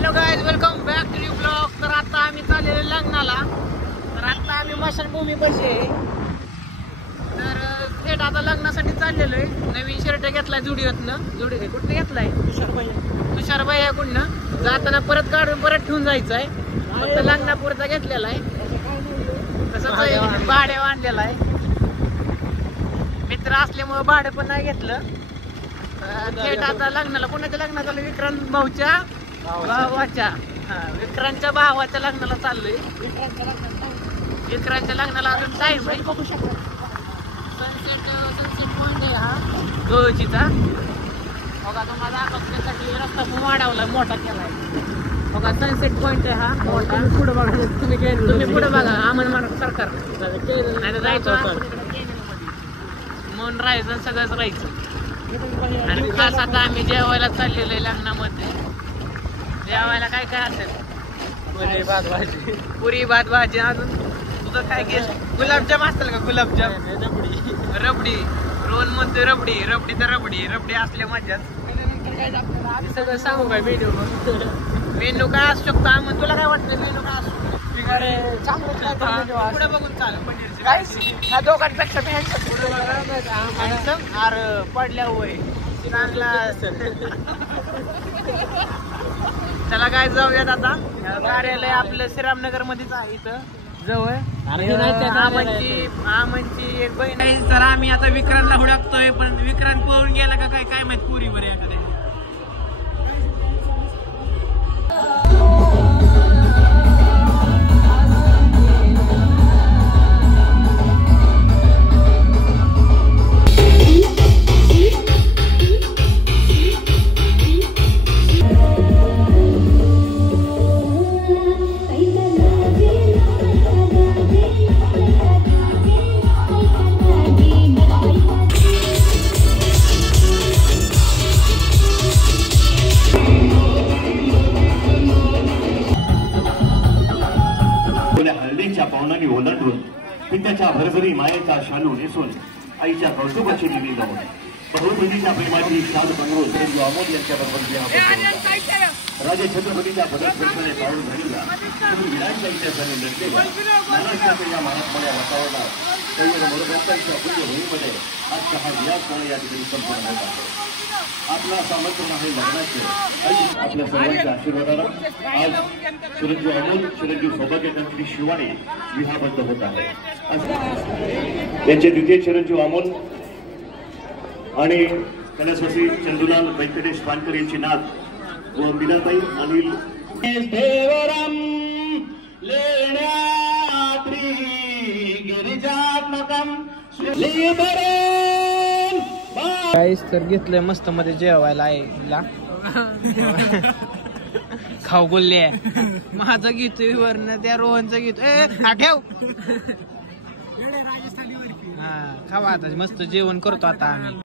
Hello guys, welcome back to new blog. तर आता आम्ही चाललेलो लग्नाला. तर आता आम्ही मशानभूमी पाशी आहे. तर थेट आता लग्नासाठी चाललेलो आहे. नवीन शर्ट घेतलाय जुडिओतनं. कुठं घेतलाय? तुषारबाई आहे कुठनं. जाताना परत काढून परत ठेवून जायचं आहे. फक्त लग्नापुरता घेतलेला आहे. तसंच भाडे आणलेला आहे. मित्र असल्यामुळे भाडं पण नाही घेतलं. थेट आता लग्नाला, कोणाच्या लग्नाला? विक्रांत भाऊच्या भावाच्या, विक्रांतच्या भावाच्या लग्नाला चाललोय. विक्रांतच्या लग्नाला अजून टाइम आहे. बघू शकता सनसेट पॉइंट आहे हा गोळचीचा. बघा तुम्हाला दाखवण्यासाठी रस्ता खूप वाढवला, मोठा केलाय. बघा सनसेट पॉइंट आहे हा मोठा. पुढे बघा, तुम्ही पुढे बघा. आम्हाला सरकार नाही तर जायचं म्हणून राहायचं, सगळंच राहायचं. आणि खास आता आम्ही जेवायला चाललेलो आहे लग्नामध्ये. जेवायला काय काय असेल? पुरी भात भाजी. पुरी भात भाजी. अजून तुझं काय केलं? गुलाबजाम असतील का? गुलाबजाम, रबडी. रोल म्हणतोय रबडी. रबडी तर रबडी असल्या मजाच. सगळं सांगू काय मेन्यू? मेन्यू काय असू शकतो? आम्ही तुला काय वाटतं मेन्यू काय असू शकतो? पुढे बघून चाल. ह्या दोघांपेक्षा अरे पडल्या वय चांगला. चला काय जाऊयात आता. कार्यालय आपलं श्रीरामनगर मध्येच आहे इथं जवळ. आमची एक बहीण आहे. तर आम्ही आता विक्रांतला हुडकतोय, पण विक्रांत पळून गेला का काय माहित पुरीवर एखाद्या. हळदीच्या पावनाने ओलांडून पित्याच्या भरभरी मायेचा शालू नेसून आईच्या कौतुकाची दिली जाऊन बहुबलीच्या प्रेमाची शाल पंगरू श्री अमोल यांच्याबरोबर राजे छत्रपतीच्या पदस्पर्शाने पाऊल घडीला विराजांच्या सणी लढलेल्या महाराष्ट्राच्या या महात्म्या वातावरणात कैवर मोरगांच्या पुण्यभूमीमध्ये आजचा हा विराट सोहळा या ठिकाणी संपन्न होत आहे. आपला सामर्थ्य आहे लग्नाचे. आपल्या सर्वांच्या आशीर्वादाला आज चिरंजीव अमोल, चिरंजीव सौभाग्यवंती शिवानी विवाहबद्ध होत आहे. त्यांचे द्वितीय चिरंजीव अमोल आणि कलशवासी चंदुलाल व्यंकटेश पानकर यांची नात व मीनाताई अनिल काहीच तर घेतलंय मस्त मध्ये जेवायला आईला. खाऊ बोलले माझं घेतोय वरनं त्या रोहनचं घेतोय. ठेव. हा खावा आता, मस्त जेवण करतो आता आम्ही.